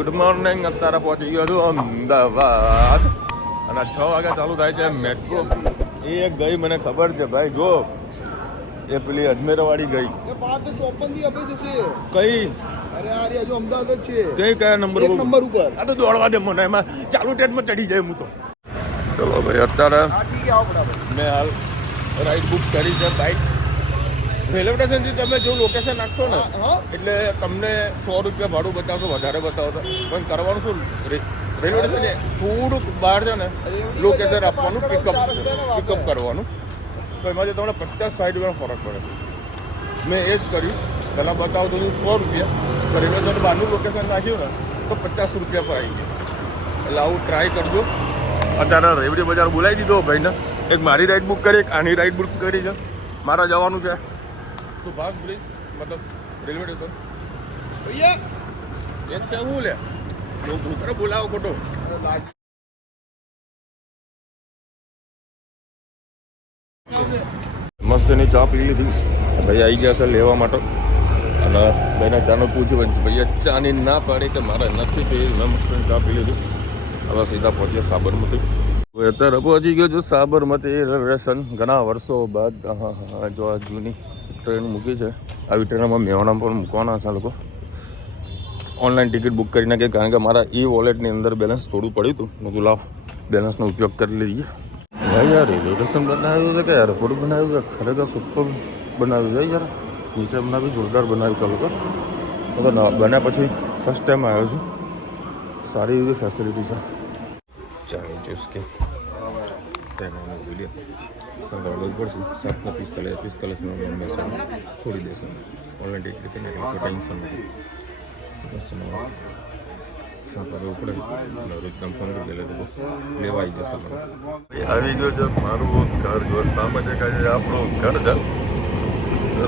Good morning. અત્યારે પહોંચી ગયો છું અમદાવાદ અને 6 વાગે ચાલુ થાય છે મેટ્રો. એ ગઈ મને ખબર છે ભાઈ. જો એ પેલી અજમેર વાળી ગઈ. 5:54 થી અપે જશે. કઈ? અરે યાર હજુ અમદાવાદ જ છે. કઈ કયા નંબર એક નંબર ઉપર? આ તો દોડવા દે મને. એમાં ચાલુ ટ્રેનમાં ચડી જાય હું તો. ચલો ભાઈ અત્યારે ઠીક છે, આવો ફટાફટ. મેં હાલ રાઈડ બુક કરી છે બાઇક. રેલવે સ્ટેશનથી તમે જો લોકેશન નાખશો ને એટલે તમને 100 રૂપિયા ભાડું બતાવશો, વધારે બતાવશો. પણ કરવાનું શું, રેલવે સ્ટેશન થોડુંક બહાર છે ને લોકેશન આપવાનું, પિકઅપ કરવાનું. તો એમાંથી તમને 50-60 રૂપિયાનો ફરક પડે છે. મેં એ જ કર્યું. પહેલાં બતાવતો હતું 100 રૂપિયા, તો રેલવે સ્ટેશન બહારનું લોકેશન નાખ્યું ને તો 50 રૂપિયા પર આવી ગયા. એટલે આવું ટ્રાય કરજો. અત્યારે રેવડી બજાર બોલાવી દીધો ભાઈને. એક મારી રાઈડ બુક કરી, એક આની રાઈડ બુક કરી છે. મારા જવાનું છે સુભાષ બ્રિજ, મતલબ રેલવે સ્ટેશન. ભૈયા એક છે હું લે ભૂતરે બોલાવો ખોટો. મસ્ત એની ચા પી લીધી. ભાઈ આવી ગયા છે લેવા માટે. અને ભાઈના ચાનો પૂછ્યું ભૈયા ચાની ના પાડી કે મારે નથી પી. મેં મસ્ત ચા પી લીધી. હવે સીધા પહોંચ્યા સાબરમતી. અત્યારે પહોંચી ગયો છું સાબરમતી રેલવે સ્ટેશન. ઘણા વર્ષો બાદ જો આ જૂની ટ્રેન મૂકી છે. આવી ટ્રેનમાં મેવાડા પણ મૂકવાના છે લોકો. ઓનલાઈન ટિકિટ બુક કરી નાખી, કારણ કે મારા વોલેટની અંદર બેલેન્સ થોડું પડ્યું હતું. મેં લાવ બેલેન્સનો ઉપયોગ કરી લઈએ. ભાઈ યાર રેલવે સ્ટેશન બનાવ્યું છે કે એરપોર્ટ બનાવ્યું છે? ખરેખર સુપર બનાવ્યું છે યાર. નીચે બનાવી જોરદાર બનાવ્યું છે લોકો. તો બન્યા પછી ફર્સ્ટ ટાઈમ આવ્યો છું. સારી એવી ફેસિલિટી છે. ચાલો ચૂસકે બોલીએ સંભાળવું પડશે. 7:45 મેસેજ છોડી દેશે. ઓનલાઈન ટિકિટ થઈ કોઈ ટેન્શન નથી. કરવું પડે રોજ કામ ફોન કરી દે લેવા આવી જશે. આવી ગયો છે મારું ઘર. જો સામે કાંઈ આપણું ઘર છે.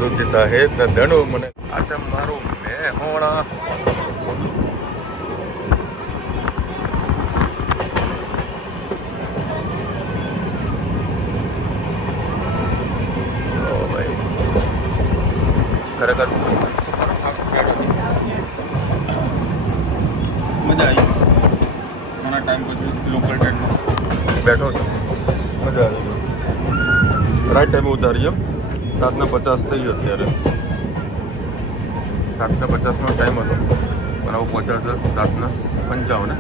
રૂચિતા હે ને ધણો મને આચા મારું મેહોણા. ખરેખર સુપરફાસ્ટ ટ્રેન હતી. મજા આવી. ઘણા ટાઈમ પછી લોકલ ટ્રેનમાં બેઠો હતો. મજા આવી ગઈ. રાઈટ ટાઈમે ઉતારી. 7:50 થઈ ગયો અત્યારે. 7:50નો ટાઈમ હતો પણ આવું પહોંચ્યા છે 7:55.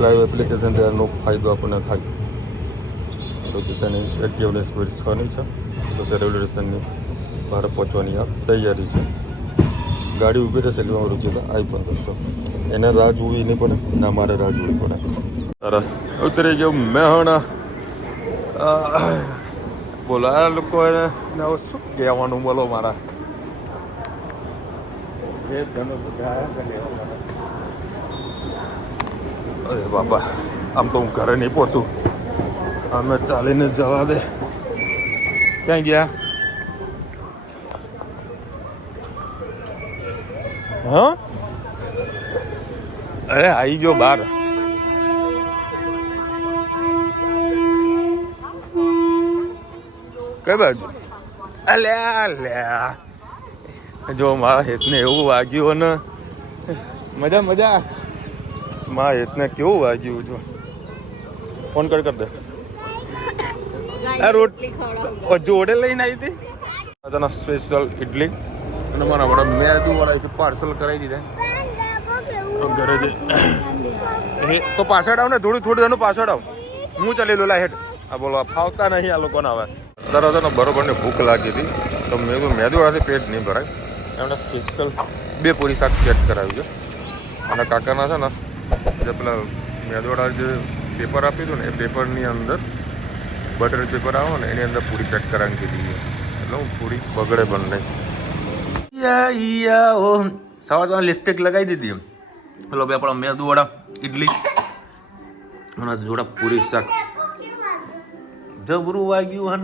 લાઈવ એપ્લિકેશન ત્યારનો ફાયદો આપણને થાય. રૂચિતાની એક્ટિવની સ્પીડ 6ની છે. પછી રેલવે સ્ટેશનની બહાર પહોંચવાની આ તૈયારી છે. ગાડી ઊભી રહેશે એટલે રૂચિતા આવી પણ થશે. એને રાહ જોવી નહીં પડે, ના મારે રાહ જોવી પડે. તારા ઉતરી ગયો મેહોણા. બોલો આ લોકો એને શું કહેવાનું બોલો મારા. અરે બાબા, આમ તો હું ઘરે નહીં પહોંચું. અમે ચાલીને જવા દે. ક્યાં ગયા? હા અરે આવી ગયો બહાર. કઈ બાજુ? અલ્યા જો મારા હેતને એવું વાગ્યું ને. મજા મજા. મારા હેતને કેવું વાગ્યું? જો ફોન કર દે. આ રોટલી જોડે લઈને આવી હતી. તને સ્પેશિયલ ઇડલી અને મારા હમણાં મેદુવાળા પાર્સલ કરાવી દીધા ઘરે જઈ. તો પાછળ આવ ને, થોડું થોડું પાછળ આવ. હું ચાલેલો લા હેઠ. આ બોલો ફાવતા નહીં આ લોકોને. હવે તરત ને બરોબરની ભૂખ લાગી હતી તો મેં મેદુવાળાથી પેટ નહીં ભરાય. એમને સ્પેશિયલ 2 પૂરી શાક સેટ કરાવ્યું છે. અને કાકાના છે ને જે પેલા મેદુવાળા જે પેપર આપ્યું હતું ને એ પેપરની અંદર બટર પેપર આવે ને એની અંદર પૂરી પેક કરાવી દીધી. એટલે હું પૂરી બગડે પણ નહીં. સવાર લિપસ્ટિક લગાવી દીધી. પેલો બે આપણા મેદુવાળા ઇડલી અને જોડા પૂરી શાક. જબરું વાગ્યું.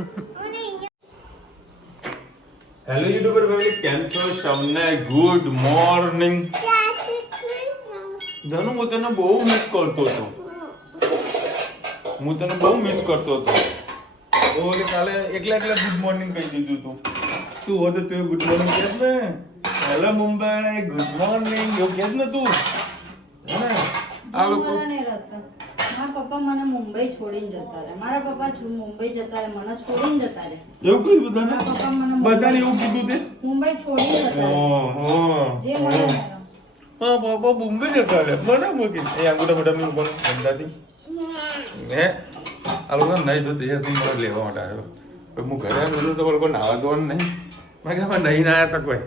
હેલો યુટ્યુબર ફેમિલી, કેમ છો? સૌને ગુડ મોર્નિંગ. ધનુ હું તને બહુ મિસ કરતો હતો. ઓલે કાલે એકલા ગુડ મોર્નિંગ કહી દીધું તું. તું હોત તો ગુડ મોર્નિંગ કહેસ ને. Hello Mumbai, good morning. એવું કે જ ને તું હે ને? આ લોકો મને નહીં રસ્તો. મારા પપ્પા મને મુંબઈ છોડીને જતા રહે. મારા પપ્પા મુંબઈ જતા રહે, મને છોડીને જતા રહે. એવું કીધું બધાને? મારા પપ્પા મને બધાને એવું કીધું તે? મુંબઈ છોડીને જતા રહે. ઓહો. જે મને હા બાબા મુંબઈ જતા લે મને મૂકી એ અંગૂઠા મોટા મેં કોણ ધંધાથી હે આ લોકો નહીં તો દેશથી મને લેવા માટે આવ્યો પણ હું ઘરે આવ્યો તો લોકો નાવા ધોવાનું નહીં મેં કહ્યું નહીં ના આવ્યા તો કોઈ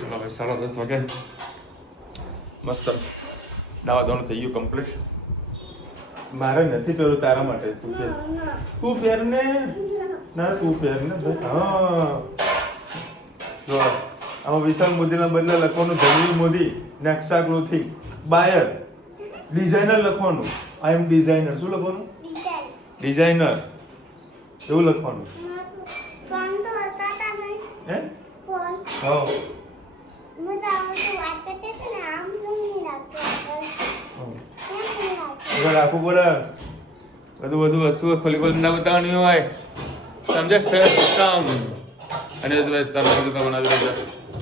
ચલો ભાઈ 10:30 વાગે મસ્ત નાવા ધોવાનું થઈ ગયું કમ્પ્લીટ મારે નથી પહેરું તારા માટે તું પહેર ને ના તું પહેર ને ભાઈ હા જો આમાં વિશાલ મોદીના બદલે લખવાનું ધનવીર મોદી નેક્સા ક્લોથિંગ બાયર ડિઝાઇનર લખવાનું આઈ એમ ડિઝાઇનર શું લખવાનું ડિઝાઇનર એવું લખવાનું હે હા રાખવું પડે બધું વસ્તુ ખોલી ખોલી ના બતાવવાની હોય સમજે સિસ્ટમ અને બનાવી રહ્યા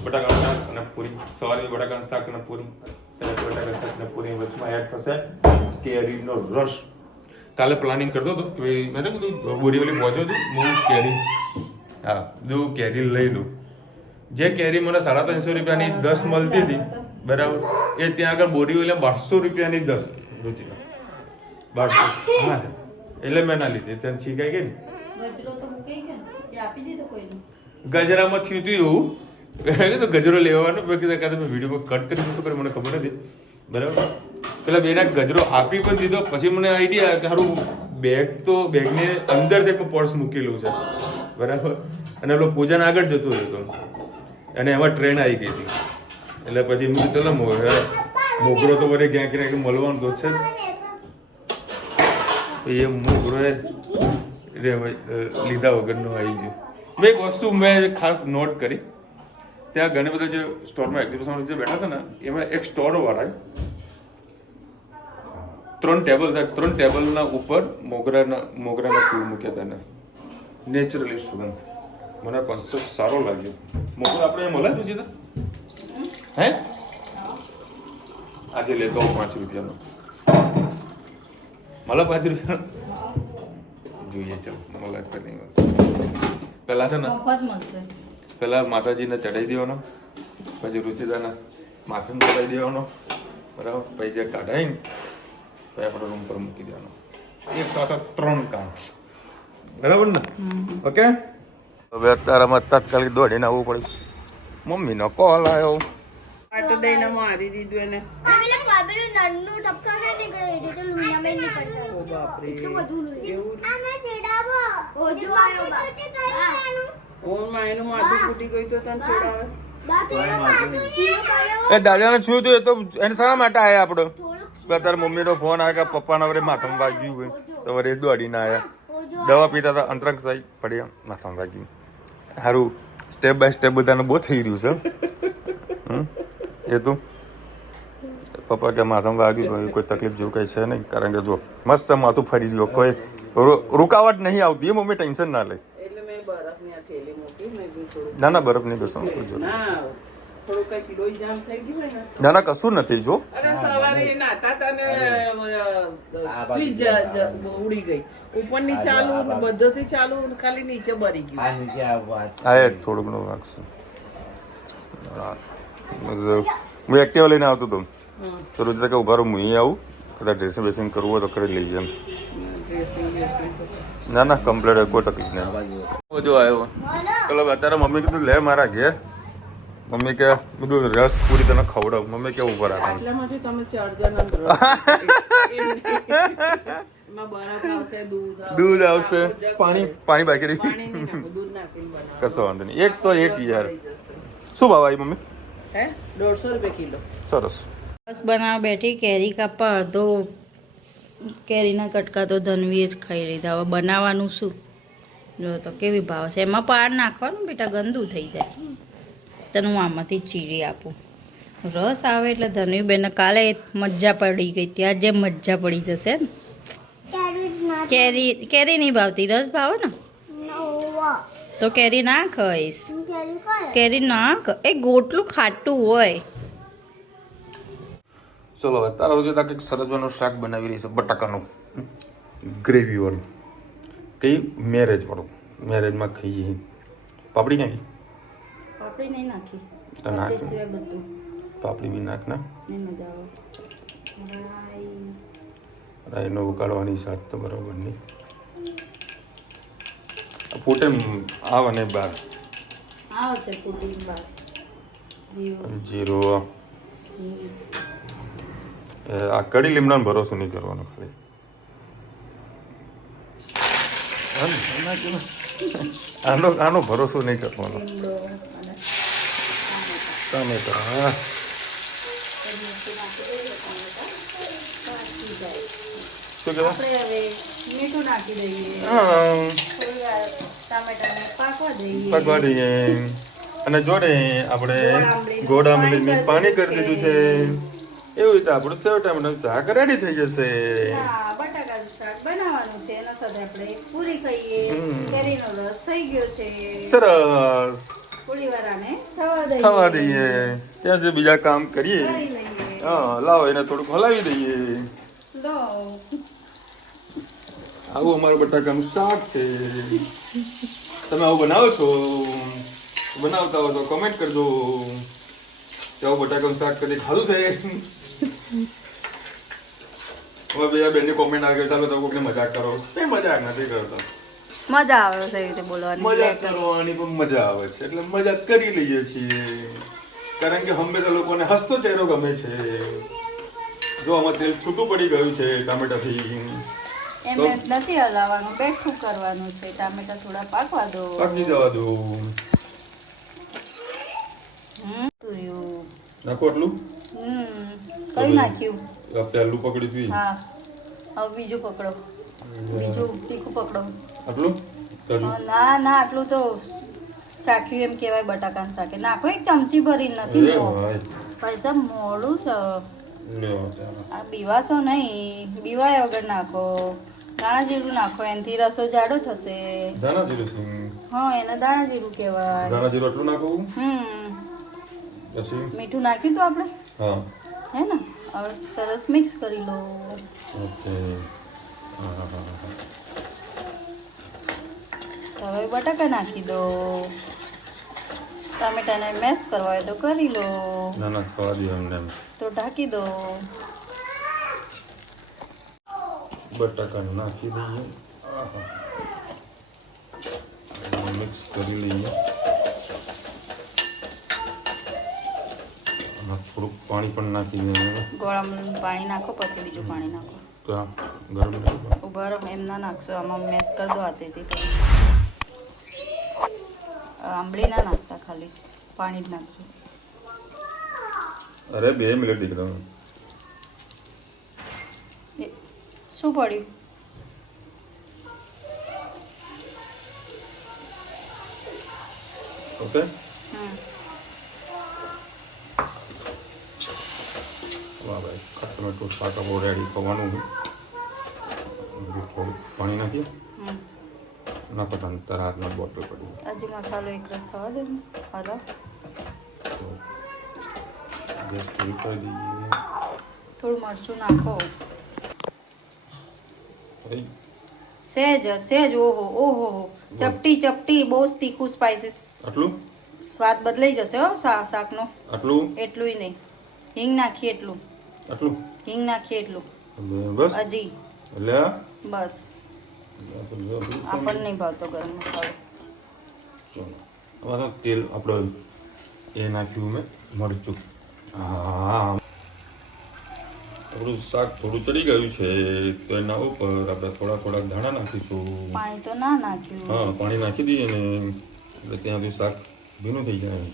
બટાકાનું શાક અને પૂરી સવારે બટાકાનું શાક અને પૂરી બટાકાનું શાક અને પૂરી વચમાં એડ થશે કેરીનો રસ કાલે પ્લાનિંગ કરતો હતો કે ભાઈ મેં તો કીધું બોરીવલી પહોંચ્યો છું હું કેરી હા કેરી લઈ લઉં જે કેરી મને 350 રૂપિયાની 10 મળતી હતી બરાબર એ ત્યાં આગળ બોરીવલી 1200 રૂપિયાની 10 રૂચિકા 1200 હા એટલે મેં ના લીધી ત્યાં છીકાઈ ગઈ ને ગજરો તો મૂકી ગયા ને કે આપી દીધો કોઈને ગજરામાં થયું હતું એવું તો ગજરો લેવાનો કીધું મેં વિડીયો કટ કરી દઈશું પણ મને ખબર નથી બરાબર પેલા બેના ગજરો આપી પણ દીધો પછી મને આઈડિયા કે સારું બેગની અંદર જ પર્સ મૂકેલું છે બરાબર અને પેલો પૂજાને આગળ જતો રહ્યો હતો અને એમાં ટ્રેન આવી ગઈ હતી એટલે પછી મેં ચલો મોગરો તો વડે ક્યાંક ક્યાંક મળવાનું તો છે એ મોગરો લીધા વગરનો આવી ગયો એક વસ્તુ મેં ખાસ નોટ કરી ત્યાં ઘણી બધા જે સ્ટોરમાં એક્ઝિબિશન જે બેઠા હતા ને એમાં એક સ્ટોર વાળાએ 3 ટેબલના ઉપર મોગરાના ફૂલ મૂક્યા હતા ને નેચરલી સુગંધ મને કોન્સેપ્ટ સારો લાગ્યો મોગરા આપણે મળે તું સીધા હે આજે લેતો આવું 5 રૂપિયાનો મળે 5 રૂપિયાનો જોઈએ ચાલો મળે તો નહીં પેલા છે ને મફત મળશે પેલા માતાજીને ચડાવી દેવાનો પછી રુચિદાના માથે ચડાવી દેવાનો બરાબર પૈસા કાઢાઈને પછી આપણે રૂમ પર મૂકી દેવાનો એક સાથે 3 કામ બરાબર ને ઓકે હવે અત્યારમાં તાત્કાલિક દોડીને આવવું પડ્યું મમ્મીનો કોલ આવ્યો આટો દઈને મારી દીધું એને ઓ બાપરે કોણ માયનું માથું ફૂટી ગયું તો તને છોડાવે એ દાદાને છું તો એ તો એને શાના માટે આવ્યા આપણો તારા મમ્મીનો ફોન આવ્યો કે પપ્પાના વડે માથામાં વાગ્યું હોય તો વડે દોડીને આવ્યા દવા પીતા હતા અંતરંગ સાઈ પડી માથામાં વાગ્યું સારું સ્ટેપ બાય સ્ટેપ બધાને બહુ થઈ રહ્યું છે એ તું પપ્પા કે માથામાં વાગ્યું કોઈ તકલીફ જેવું કંઈ છે નહીં કારણ કે જો મસ્ત માથું ફરી ગયો કોઈ રૂકાવટ નહીં આવતી એ મમ્મી ટેન્શન ના લે એટલે મેં બરફની આ થેલી મૂકી મેં થોડું ના બરફ નહીં બેસવાનું કોઈ જરૂર ના થોડું કઈ કિલોઈ જામ થઈ ગયું હોય ને ના કશું નથી જો અરે સવારે નાતા તને સ્વીચ ઉડી ગઈ ઉપરની ચાલુ બધોથી ચાલુ ખાલી નીચે બરી ગયું આ એક થોડું ઘણું વાગશે હું એક્ટિવા લઈને આવતો હતો તો રોજ કે ઉભા રહું હું અહીં આવું કદાચ ડ્રેસિંગ બેસિંગ કરવું હોય તો કરી લઈએ એમ ના કમ્પ્લેટ કોઈ તકલીફ નહીં જો આવ્યો ચલો અત્યારે મમ્મી કીધું લે મારા ઘેર મમ્મી કે બધું રસ પૂરી તને ખવડાવ મમ્મી કે ઉભા રાખે એટલામાંથી તમે ચડજો ને દૂધ આવશે પાણી બાકી રહી દૂધ નાખીને કશો વાંધો નહીં એક તો એક યાર શું ભાવ આવી મમ્મી હે 150 રૂપિયા કિલો સરસ બસ બનાવવા બેઠી કેરી કાપા અડધો કેરીના કટકા તો ધનવીએ જ ખાઈ લીધા હવે બનાવવાનું શું જો તો કેવી ભાવ છે એમાં પાડ નાખવાનું બેટા ગંદુ થઈ જાય તને હું આમાંથી ચીરી આપું રસ આવે એટલે ધનવી બેન કાલે મજા પડી ગઈ ત્યાં જે મજા પડી જશે ને કેરી નહીં ભાવતી રસ ભાવે ને તો કેરી ના ખાઈશ કેરી નાખ એ ગોટલું ખાટું હોય. ચલો હવે તારા રોજે કંઈક સરસવાનું શાક બનાવી રહી છે બટાકાનું ગ્રેવી વાળું કઈ મેરેજ વાળું મેરેજમાં ખાઈ જઈએ પાપડી નાખી પાપડી નહીં નાખી તો નાખ સિવાય બધું પાપડી બી નાખ ના નહીં મજા આવે. રાઈનો ઉકાળવાની સાથ તો બરાબર નહીં ફૂટે આવે ને બહાર આવતે પુડિંગ બાર જીરો આ કડી લીમડાનો ભરોસો નહીં કરવાનો ખાલી આનો ભરોસો નહીં કરવાનો લીમડો અને ટામેટા હા શું કહેવાય આપણે હવે મીઠું નાખી દઈએ. હા થોડી વાર ટામેટાને પાકવા દઈએ. પકવા દઈએ અને જોડે આપણે ગોળ આંબલીનું પાણી કરી દીધું છે એવી રીતે આપણું સેવ ટામેટાનું શાક રેડી થઈ જશે. હા, બટાકાનું શાક બનાવવાનું છે એના સાથે આપણે પૂરી ખાઈએ. કેરીનો રસ થઈ ગયો છે. સરસ થોડી વાર આને થવા દઈએ. થવા દઈએ ત્યાં જે બીજા કામ કરીએ કરી લઈએ. હા લાવો એને થોડુંક હલાવી દઈએ. લો આવું અમારું બટાકાનું શાક છે. તમે આવું બનાવો છો? બનાવતા હો તો કોમેન્ટ કરજો કે આવું બટાકાનું શાક કદી ખાધું છે. હવે બે બેનની કોમેન્ટ આવે ચાલો તો કોઈને મજાક કરો તે મજાક નથી કરતા મજા આવે છે એવી રીતે બોલવાની. મજાક કરવાની પણ મજા આવે છે એટલે મજાક કરી લઈએ છીએ કારણ કે હંમેશા લોકોને હસતો ચહેરો ગમે છે. જો આમાં તેલ છૂટું પડી ગયું છે ટામેટાથી એમ નથી હલાવવાનું, બેઠું કરવાનું છે. ટામેટા થોડા પાકવા દો. પાકી જવા દો. તુર્યું. નાખો આટલું કયું નાખ્યું? પહેલું પકડી હતી હા, હવે બીજું પકડો. બીજું તીખું પકડો. આટલું ના ના, આટલું તો ચાખ્યું એમ કહેવાય બટાકાનું શાક. નાખો એક ચમચી ભરી નથી તો પૈસા મોડું છે. આ બીવાશો નહીં, બીવાય વગર નાખો. દાણા જીરું નાખો, એનાથી રસો જાડો થશે. દાણા જીરું હા, એને દાણા જીરું કહેવાય. દાણા જીરું આટલું નાખવું પછી મીઠું નાખ્યું તો આપણે હા હે ને. હવે સરસ મિક્સ કરી લો. ઓકે હવે બટાકા નાખી દો. ટામેટાને મેશ કરવા હોય તો કરી લો, ના ના ખવા દો એમને એમ. તો ઢાંકી દો. બટાકાનું નાખી દઈએ. મિક્સ કરી લઈએ. થોડુંક પાણી પણ નાખી દઈએ. ગોળામાં પાણી નાખો, પછી બીજું પાણી નાખો. તો આ ગરમ નાખો. ઉભા રહો, એમ ના નાખશો. આમાં મેશ કરી દો હાથેથી. આંબળી ના નાખતા, ખાલી પાણી જ નાખજો. અરે 2 મિનિટ દીકરા શું પડ્યું? ઓકે વાહ ભાઈ ટમેટું શાક આપણું રેડી થવાનું. થોડું પાણી નાખીએ. નાખો તારા હાથમાં બોટલ પડી. હજી મસાલો એક રસ થવા દે ને. હલો, ગેસ પૂરી કરી દઈએ. થોડું મરચું નાખો. થઈ સેજ સેજ. ઓહો ઓહો, ચપટી ચપટી. બહુ જ તીખું સ્પાઇસીસ. આટલું સ્વાદ બદલાઈ જશે હો શાકનો. આટલું એટલું નહીં. હિંગ નાખીએ એટલું. આટલું હિંગ નાખીએ એટલું. બસ હજી એટલે બસ. આપણને નહીં ભાવતો ગરમ મસાલો. હવે તેલ આપણે એ નાખ્યું મેં મરચું. હા આપણું શાક થોડું ચડી ગયું છે તો એના ઉપર આપણે થોડાક ધાણા નાખીશું. પાણી તો ના નાખ્યું. હા પાણી નાખી દઈએ ને એટલે ત્યાંથી શાક ભીનું થઈ જાય.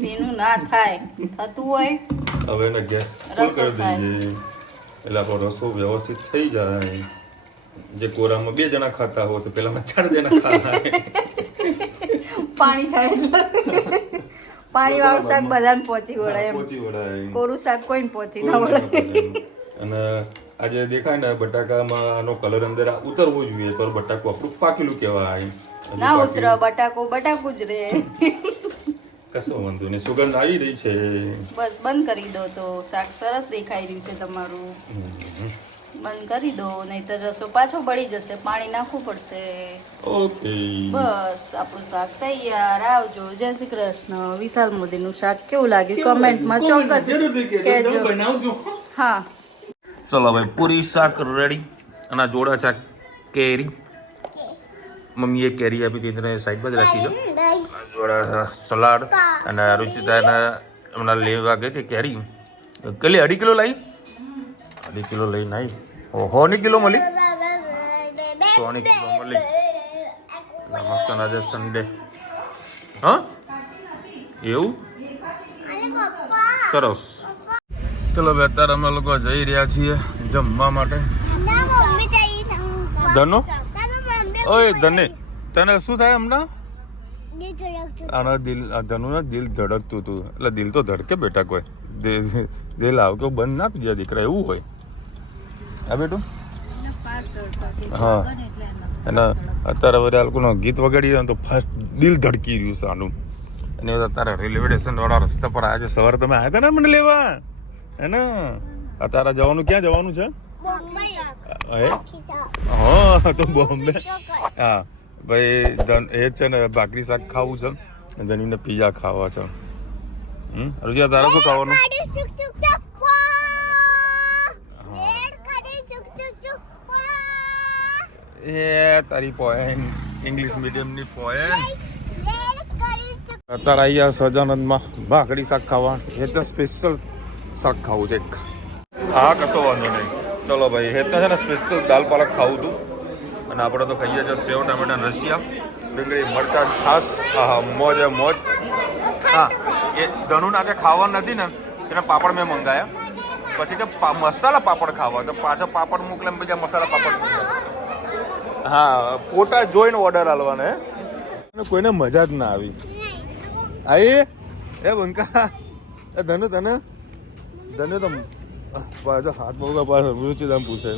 ભીનું ના થાય. થતું હોય હવે એને ગેસ ફૂલ કરી દઈએ એટલે આપણો રસો વ્યવસ્થિત થઈ જાય. જે કોરામાં 2 જણા ખાતા હોય તો પેલામાં 4 જણા ખાય. પાણી થાય એટલે પાણી વાળું શાક બધાને પહોંચી વળાય એમ. પહોંચી વળાય. કોરું શાક કોઈને પહોંચી ના વળાય. અને આજે દેખાય ને બટાકામાં આનો કલર અંદર ઉતરવો જોઈએ તો બટાકું આપણું પાકેલું કહેવાય. ના ઉતર બટાકું જ રે. કશો વાંધો નહીં, સુગંધ આવી રહી છે. બસ બંધ કરી દો તો શાક સરસ દેખાઈ રહ્યું છે તમારું. બંધ કરી દો નહીતર રસો પાછો બળી જશે, પાણી નાખવું પડશે. ઓકે બસ આપણું શાક તૈયાર. આવજો. જય શ્રી કૃષ્ણ. વિશાલ મોદીનું શાક કેવું લાગ્યું કમેન્ટમાં ચોક્કસ કહેજો. હા ચલો ભાઈ, પૂરી શાક રેડી અને આ જોડા છે કેરી. મમ્મીએ કેરી આપી હતી તેને સાઈડ પર જ રાખી દો. જોડા સલાડ અને રુચિતાને હમણાં લેવા ગઈ હતી કેરી. કેટલી 2.5 કિલો લાવી? 2.5 કિલો લઈને આવી. ઓહો, 1 કિલો મળી? 100 કિલો મળી. મસ્ત આજે સન્ડે. હા એવું સરસ. ચલો ભાઈ, અત્યારે અમે લોકો જઈ રહ્યા છીએ જમવા માટે. ધનો ઓય ધને, તને શું થાય હમણાં? આના ધનુના દિલ ધડકતું હતું. એટલે દિલ તો ધડકે બેટા, કોઈ દિલ આવ કે બંધ ના થઈ જાય દીકરા, એવું હોય. હા બેટું. હા, અને અત્યારે બધા લોકોનો ગીત વગાડી તો ફર્સ્ટ દિલ ધડકી રહ્યું છે આનું. અને અત્યારે રેલવે સ્ટેશન વાળા રસ્તા પર આજે સવારે તમે આવ્યા હતા ને મને લેવા, હે ને? અત્યારે જવાનું ક્યાં જવાનું છે? હા તો બોમ્બે. હા ભાઈ, એ છે ને ભાખરી શાક ખાવું છે, જનીને પીઝા ખાવા છે. રુચિયા તારે શું ખાવાનું? એ તારી પોઈન્ટ ઇંગ્લિશ મીડિયમની પોઈન્ટ. અત્યારે આવી ગયા સહજાનંદમાં ભાખરી શાક ખાવા. એ તો સ્પેશિયલ શાક ખાવું છે. હા કશો વાંધો નહીં. ચલો ભાઈ, હેતને છે ને સ્પેશિયલ દાલ પાલક ખાવું હતું. અને આપણે તો ખાઈએ છીએ સેવ ટામેટા રશિયા, ડુંગળી મરચાં છાશ. હા મોજ મોજ. હા, એ ધણું આજે ખાવા નથી ને એના પાપડ મેં મંગાયા. પછી કે મસાલા પાપડ ખાવા, તો પાછા પાપડ મોકલે બીજા મસાલા પાપડ મોકલે. હા, ફોટા જોઈને ઓર્ડર આલવાનો. હે કોઈને મજા જ ના આવી. આઈ એ બંકા એ ધનુ તને તો પાછો હાથ પગા પાછળ રુચિદામ પૂછે.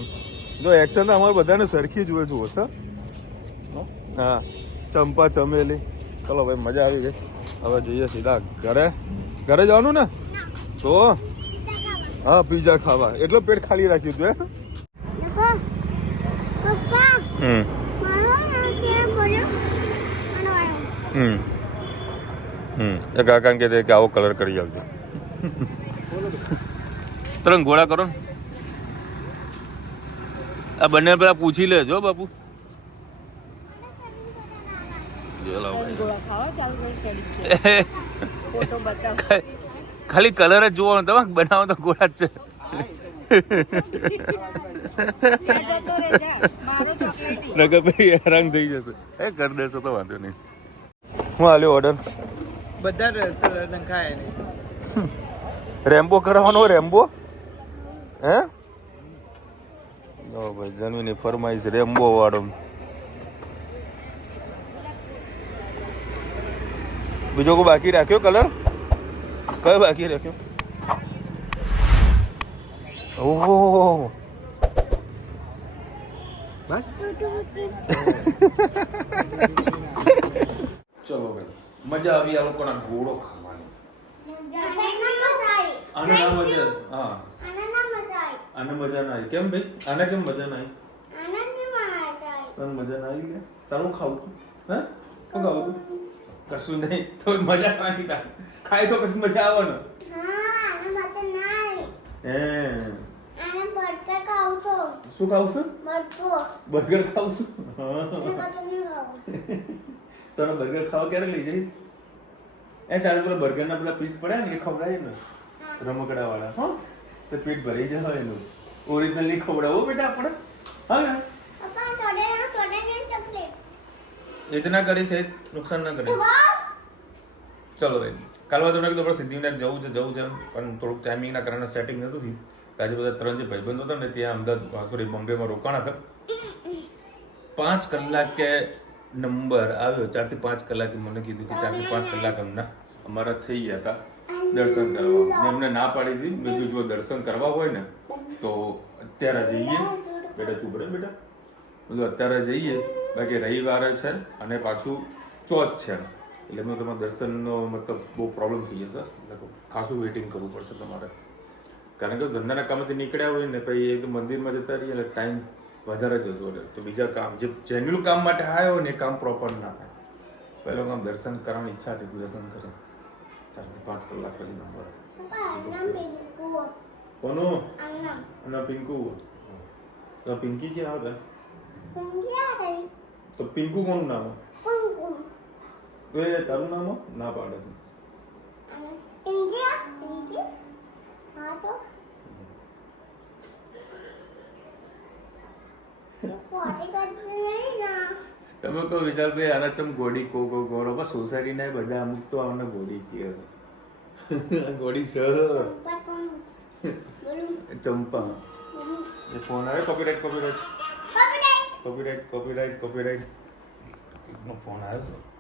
જો એક્શન તો અમારે બધાને સરખી જુએ જુઓ છે. હા, ચંપા ચમેલી. ચલો ભાઈ, મજા આવી ગઈ. હવે જઈએ સીધા ઘરે. ઘરે જવાનું ને તો હા પીઝા ખાવા. એટલો પેટ ખાલી રાખ્યું તું. એ કાકા કે આવો કલર કરી આવજો. તરંગ ઘોડા કરો ને. આ બંને પેલા પૂછી લેજો બાપુ. ખાલી કલર જ જોવાનો, તમે બનાવો તો ગોળા જ છે. હેરાન થઈ જશે. એ કરી દેશો તો વાંધો નહીં. હું આલ્યો ઓર્ડર બધા રેમ્બો કરાવવાનો. રેમ્બો હે? ભાઈ જન્મીની ફરમાઈશ રેમ્બો વાળો. બીજો કોઈ બાકી રાખ્યો કલર? કયો બાકી રાખ્યો? ઓહો બસ. ચલો ભાઈ, મજા આવી આ લોકોના ગોળો ખાવાની. આને ના મજા. હા, આને મજા ના આવી. કેમ ભાઈ? આને કેમ મજા ના આવી? તને મજા ના આવી કે તારું ખાવું તું? હે શું ખાવું તું? કશું નહીં તો મજા ના આવી. તાર ખાય તો પછી મજા આવે ને. હે શું ખાવું છું? બર્ગર ખાવું છું. તને બર્ગર ખાવા ક્યારે લઈ જઈશ? એ તારે પેલા બર્ગર ના પેલા પીસ પડ્યા ને એ ખવડાય ને રમકડા વાળા. હા, તો પેટ ભરી જાય એનું. ઓરિજિનલ નહીં ખવડાવો બેટા આપણે. હા ને એ જ ના કરીશ, એ નુકસાન ના કરે. ચલો ભાઈ, કાલમાં તમને કીધું આપણે સિદ્ધિવિનાયક જવું છે પણ થોડુંક ટાઈમિંગના કારણે સેટિંગ નતું થયું. આજે બધા 3 જે ભાઈબંધો હતા ને ત્યાં અમદાવાદ સોરી બોમ્બેમાં રોકાણા હતા. 5 કલાકે નંબર આવ્યો. 4 થી 5 કલાકે મને કીધું કે 4 થી 5 કલાક અમારા થઈ ગયા હતા દર્શન કરવા. મેં એમને ના પાડી હતી. મેં કીધું જો દર્શન કરવા હોય ને તો અત્યારે જઈએ. બેટા ચૂપ રહે બેટા. બધું અત્યારે જઈએ બાકી રવિવારે છે અને પાછું ચોથ છે એટલે મેં તમારા દર્શનનો મતલબ બહુ પ્રોબ્લેમ થઈ જશે એટલે ખાસું વેઇટિંગ કરવું પડશે તમારે કારણ કે ધંધાના કામથી નીકળ્યા હોય ને પછી એક મંદિરમાં જતા રહીએ એટલે ટાઈમ વધારે જતો રહે તો બીજા કામ જે જેન્યુઅલ કામ માટે આવ્યો હોય ને એ કામ પ્રોપર ના થાય પહેલું કામ દર્શન કરવાની ઈચ્છા હતી દર્શન કરે 4 થી 5 કલાક પછી નંબર કોનું અને પિંકુ તો પિંકી ક્યાં હતા તો પિંકુ કોનું નામ એ તારું નામ ના પાડે છે તમે કહો વિશાલભાઈ આના ચમ ગોડી ગોળો પણ સોસાયટી ના બધા અમુક તો આમને ગોડી કહે ગોડી સર ચંપા એ ફોન આવે કોપીરાઇટ નો ફોન આવ્યો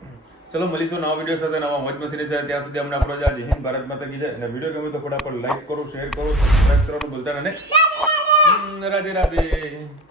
છે ચલો મળીશું નવા વિડીયો સાથે નવા મોજ મસ્તી છે ત્યાં સુધી અમને આપણો જય હિન્દ ભારત માતા કી જય અને વિડીયો ગમે તો ફટાફટ લાઈક કરો શેર કરો સબસ્ક્રાઇબ કરવાનું ભૂલતા નહીં રાધે રાધે